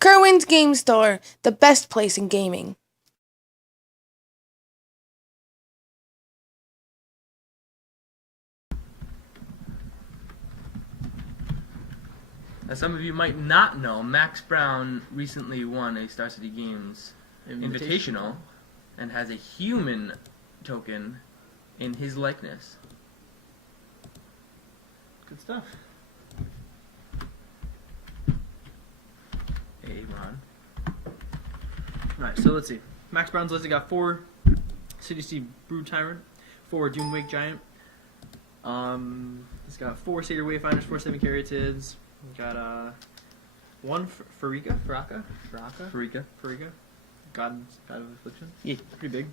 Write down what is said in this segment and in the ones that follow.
Kirwan's Game Store, the best place in gaming. As some of you might not know, Max Brown recently won a Star City Games Invitational and has a human token in his likeness. Good stuff. Hey, Ron. Alright, so let's see. Max Brown's list, he got 4 CDC Brood Tyrant, 4 Doomwake Giant. He's got 4 Satyr Wayfinders, 4 Seven Caryatids. He got 1 Farika. God of Affliction. Yeah. Pretty big.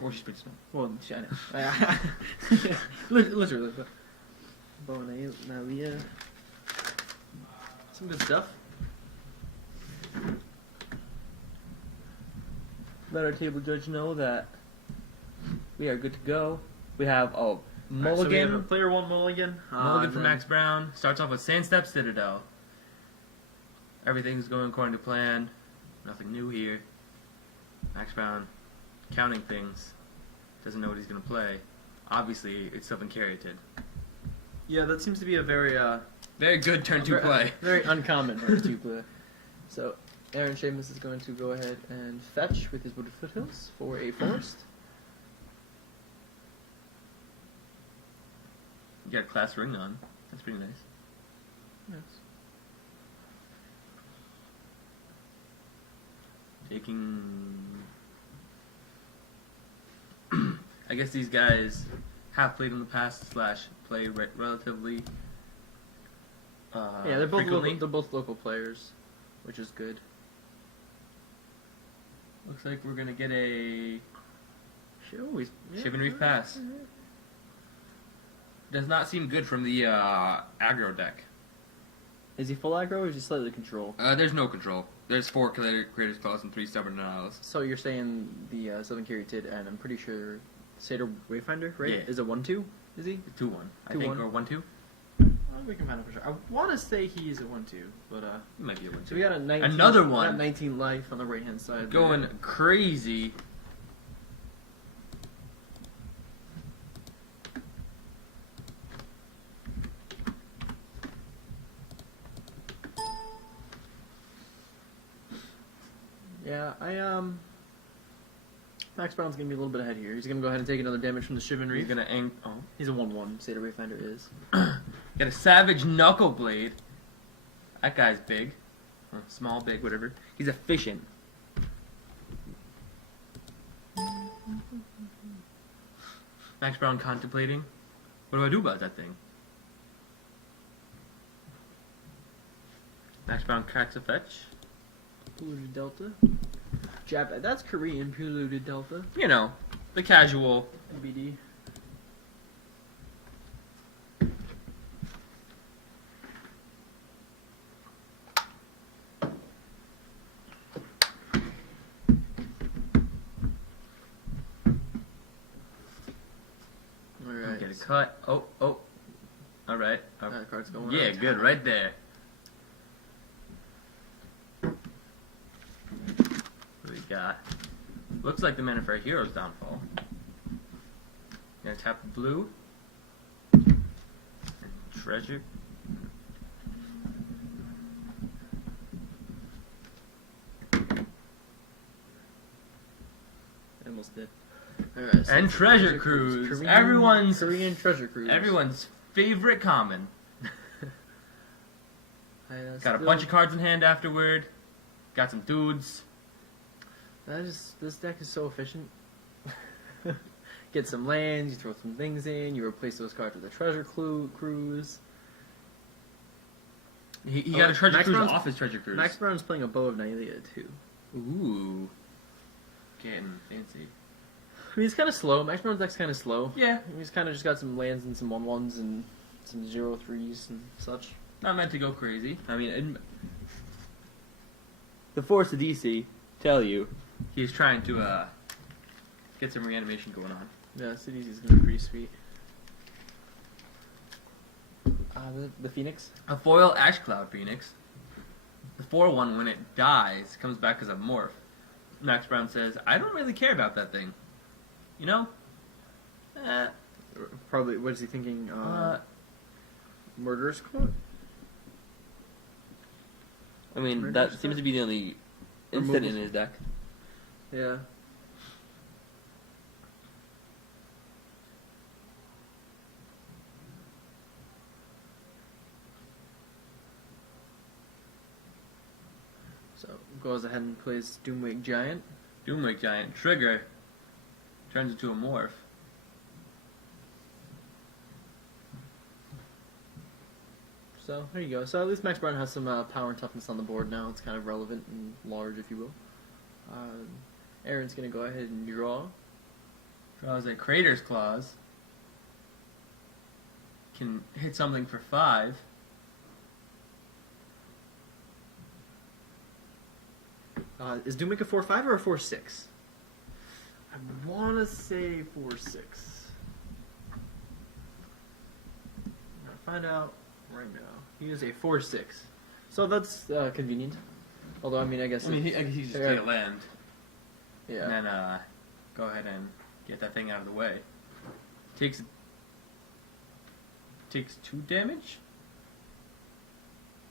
Or she's pretty small. Well, I know. Literally. But Bonalia. Some good stuff. Let our table judge know that we are good to go. We have Mulligan. Mulligan. So we have a player 1 Mulligan. Mulligan for Max Brown. Starts off with Sandstep Citadel. Everything's going according to plan. Nothing new here. Max Brown counting things. Doesn't know what he's going to play. Obviously, it's Sylvan Caryatid. Yeah, that seems to be a very Very good turn 2 play. Very uncommon turn 2 play. So, Aaron Seamus is going to go ahead and fetch with his Wooded Foothills for a forest. You got a class ring on. That's pretty nice. Yes. Taking... I guess these guys have played in the past / play relatively Yeah, they're both frequently. they're both local players, which is good. Looks like we're gonna get a Should always Shivan Reef pass. Does not seem good from the aggro deck. Is he full aggro or is he slightly control? There's no control. There's 4 Creator's Claws and 3 Stubborn Denials. So you're saying the Southern Caryatid, and I'm pretty sure Satyr Wayfinder, right? Yeah. Is it 1/2? Is he? 2-1, I think, 2-1. or 1-2. We can find out for sure. I want to say he's a 1/2, but It might be a 1-2. So we got a 19. Another we one. got 19 life on the right hand side. Going crazy. Yeah, Max Brown's gonna be a little bit ahead here. He's gonna go ahead and take another damage from the Shivan Reef. He's gonna He's a 1/1. Satyr Wayfinder is. Got a Savage Knuckle Blade. That guy's big. Or small, big, whatever. He's efficient. Max Brown contemplating. What do I do about that thing? Max Brown cracks a fetch. Polluted Delta. That's Korean. Polluted Delta. You know, the casual. BD. Alright. Get a cut. Oh. Alright. That card's going Yeah, out. good, right there. What do we got? Looks like the Mana for a Hero's Downfall. Gonna tap the blue. Treasure. Almost did. Alright. So And Treasure Cruise. Korean Treasure Cruise. Everyone's favorite common. Got a bunch of cards in hand afterward. Got some dudes. This deck is so efficient. Get some lands, you throw some things in, you replace those cards with a Treasure Cruise. He got a Treasure Max Cruise Brown's- off his Treasure Cruise. Max Brown's playing a Bow of Nylea too. Ooh. Getting fancy. I mean, he's kind of slow. Max Brown's deck's kind of slow. Yeah. He's kind of just got some lands and some 1/1s and some 0/3s and such. Not meant to go crazy. I mean, The Force of DC tell you. he's trying to get some reanimation going on. Yeah, Cities is gonna be pretty sweet. The Phoenix. A foil Ash Cloud Phoenix. The 4-1, when it dies, comes back as a morph. Max Brown says, I don't really care about that thing. You know? Probably, what is he thinking? Murderous Club? I mean, Murderous that Club? seems to be the only instant in his deck. Yeah. So, goes ahead and plays Doomwake Giant. Doomwake Giant. Trigger. Turns into a morph. So, there you go. So, at least Max Brown has some power and toughness on the board now. It's kind of relevant and large, if you will. Aaron's going to go ahead and draw. Draws a Crater's Claws. Can hit something for 5. Is Doomwake a 4-5 or a 4-6? I want to say 4-6. I'm going to find out right now. He is a 4-6. So that's convenient. Although, I mean, I guess... I guess he just take a land. Yeah. And then go ahead and get that thing out of the way. Takes 2 damage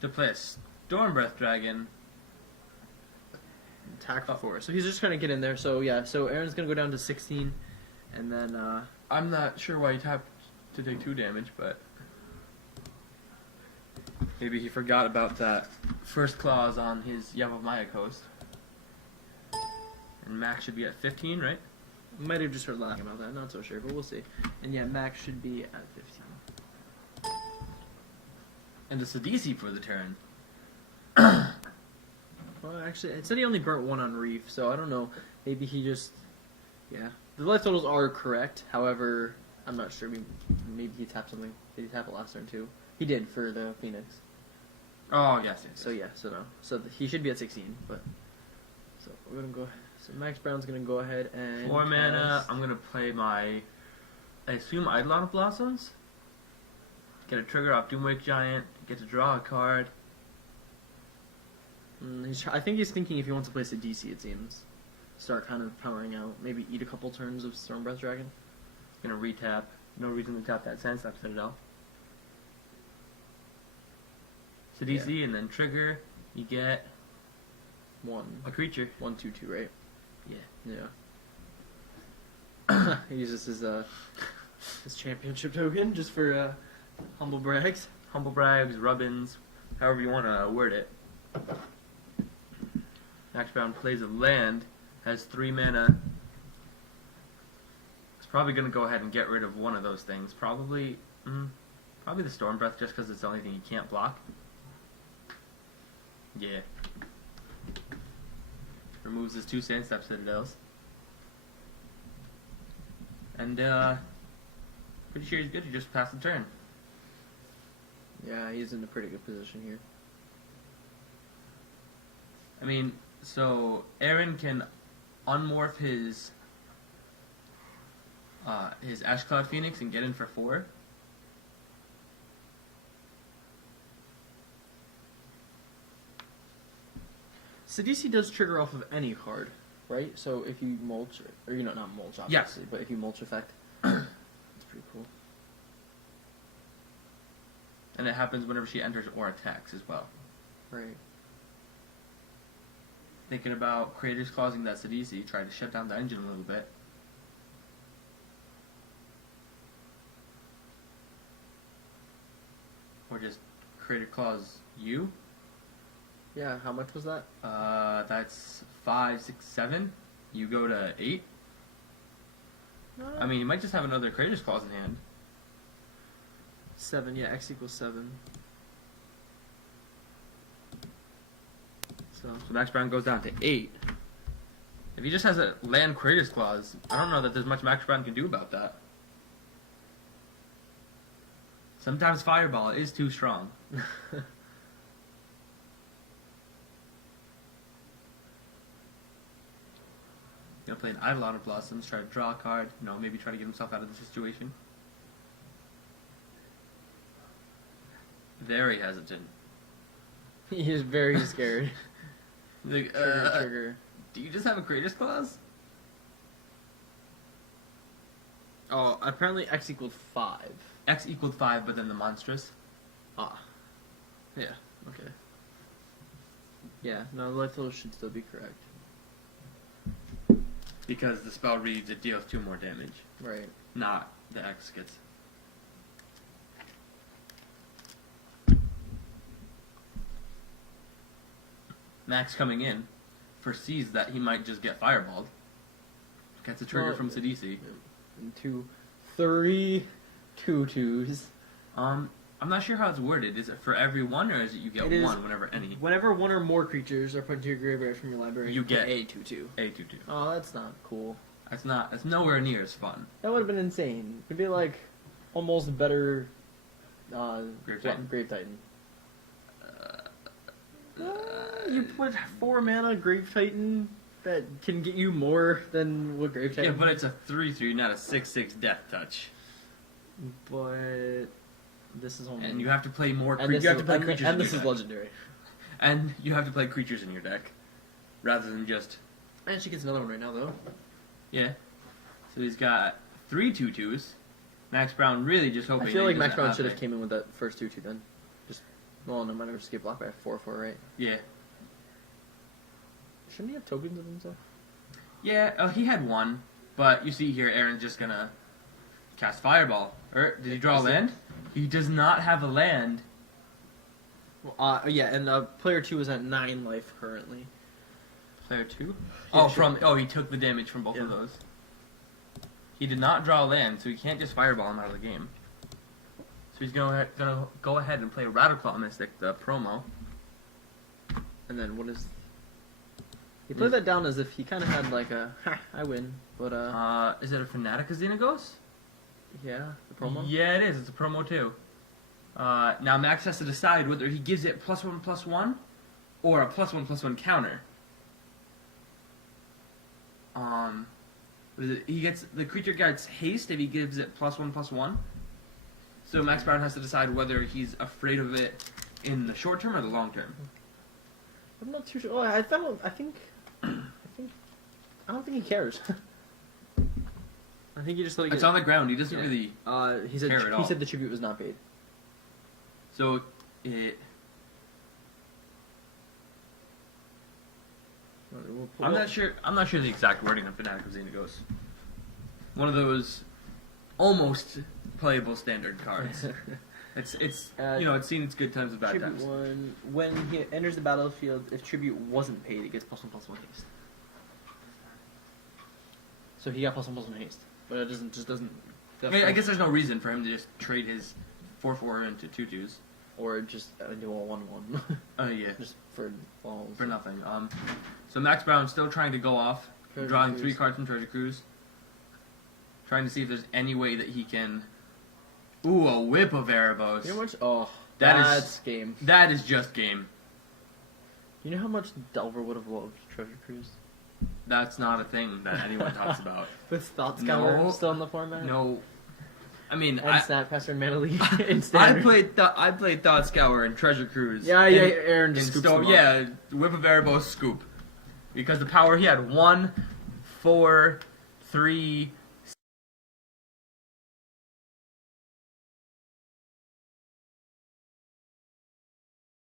to play a Stormbreath Dragon. Attack for 4. So he's just trying to get in there. So, yeah. So Aaron's going to go down to 16. And then... I'm not sure why he tapped to take 2 damage, but... maybe he forgot about that first clause on his Yavimaya Coast. And Max should be at 15, right? might have just heard laughing about that. Not so sure, but we'll see. And yeah, Max should be at 15. And it's a DC for the turn. Well, actually, it said he only burnt 1 on Reef, so I don't know. Maybe he just... Yeah. The life totals are correct. However, I'm not sure. Maybe he tapped something. Did he tap it last turn, too? He did for the Phoenix. Oh, yes. So, yeah. So, no. So, he should be at 16, but... So, we're going to go... So, Max Brown's going to go ahead and... 4 mana. I'm going to play my... I assume Eidolon of Blossoms? Get a trigger off Doomwake Giant. Get to draw a card. I think he's thinking if he wants to place a DC, it seems. Start kind of powering out. Maybe eat a couple turns of Stormbreath Dragon. Gonna retap. No reason to tap that Sand Step Citadel. So DC and then trigger. You get a creature. 1/2/2, right? Yeah. Yeah. He uses his championship token just for humble brags. Humble brags, rubbins, however you want to word it. Max Brown plays a land, has 3 mana. It's probably going to go ahead and get rid of one of those things. Probably the Stormbreath, just because it's the only thing he can't block. Yeah. Removes his 2 Sandstep Citadels. And, pretty sure he's good. He just passed the turn. Yeah, he's in a pretty good position here. I mean, so Aaron can unmorph his Ash Cloud Phoenix and get in for 4. Sidisi does trigger off of any card, right? So if you mulch, or not mulch, obviously, but if you mulch effect, it's pretty cool. And it happens whenever she enters or attacks as well. Right. Thinking about creators causing that Sidisi, try to shut down the engine a little bit. Or just creator clause you. Yeah, how much was that? That's 5, 6, 7. You go to 8. I mean, you might just have another creator's clause in hand. 7, yeah, X equals 7. So Max Brown goes down to 8. If he just has a land creator's clause, I don't know that there's much Max Brown can do about that. Sometimes Fireball is too strong. Gonna play an Eidolon of Blossoms, try to draw a card, maybe try to get himself out of the situation. Very hesitant. He is very scared. Like, Trigger. do you just have a creator's clause? Oh, apparently X equaled 5. X equaled 5, but then the monstrous. Ah. Yeah, okay. Yeah, no, the life total should still be correct. Because the spell reads it deals 2 more damage, Right. not the X gets. Max coming in foresees that he might just get fireballed. Gets a trigger Well, from Sidisi. And 3 2/2s. I'm not sure how it's worded. Is it for every one, or is it you get It is- one whenever any? Whenever one or more creatures are put into your graveyard from your library, You get a 2/2. A2-2. Oh, that's not cool. That's not. That's nowhere near as fun. That would have been insane. It'd be like almost better. Grave Titan. Grave Titan. You put 4 mana Grave Titan that can get you more than what Grave Titan. Yeah, but it's a 3/3, not a 6/6 death touch. But this is only. And you have to play more. and this You have is, to play and, creatures. and in this your is deck. legendary. And you have to play creatures in your deck, rather than just And she gets another one right now, though. yeah. So he's got 3 2/2s. Max Brown really just hoping. I feel that like he Max doesn't Brown should have it. came in with that first 2/2 then. Just well, no matter just get blocked by a 4/4, right? Yeah. Shouldn't he have tokens of himself? Yeah. He had one, but you see here, Aaron's just gonna cast Fireball. Or did he draw a Is it- land? He does not have a land. Well, yeah, and player 2 is at 9 life currently. Player 2? Yeah, Oh, sure. he took the damage from both of Yeah. those. He did not draw a land, so he can't just Fireball him out of the game. So he's gonna go ahead and play Radiclaw Mystic, the promo. And then what is? He played that down as if he kind of had like a ha, I win, but Is it a Fanatic Xenagos? yeah, the promo. Yeah, it is. It's a promo too. Now Max has to decide whether he gives it +1/+1 or a +1/+1 counter. He gets the creature gets haste if he gives it +1/+1. So Max Brown has to decide whether he's afraid of it in the short term or the long term. I'm not too sure. Oh, I think, I don't think he cares. I think he just like It's on the ground. He doesn't Yeah. really. he said care at all. he said the tribute was not paid. So it. I'm not sure. I'm not sure the exact wording of Fanatic of Xenagos. One of those almost playable standard cards. It's it's seen its good times and bad Tribute times. 1. When he enters the battlefield, if tribute wasn't paid, it gets +1/+1 haste. So he got +1/+1 haste, but it doesn't. I mean, I guess there's no reason for him to just trade his 4/4 into 2/2s. Or just do a 1/1. Yeah, Just for balls. for nothing. So Max Brown's still trying to go off, Treasure drawing Cruise. 3 cards from Treasure Cruise, trying to see if there's any way that he can. Ooh, a Whip of Erebos. You know how much? Oh, That is- that's game. That is just game. You know how much Delver would have loved Treasure Cruise? That's not a thing that anyone talks about. With Thought Scour No. still in the format? No, I mean, And Snapcaster and Mana League in I Standard. played Thought Scour and Treasure Cruise. Yeah, Aaron In just scoops Storm, them up. yeah, Whip of Erebos scoop. Because the power he had 1, 4, 3,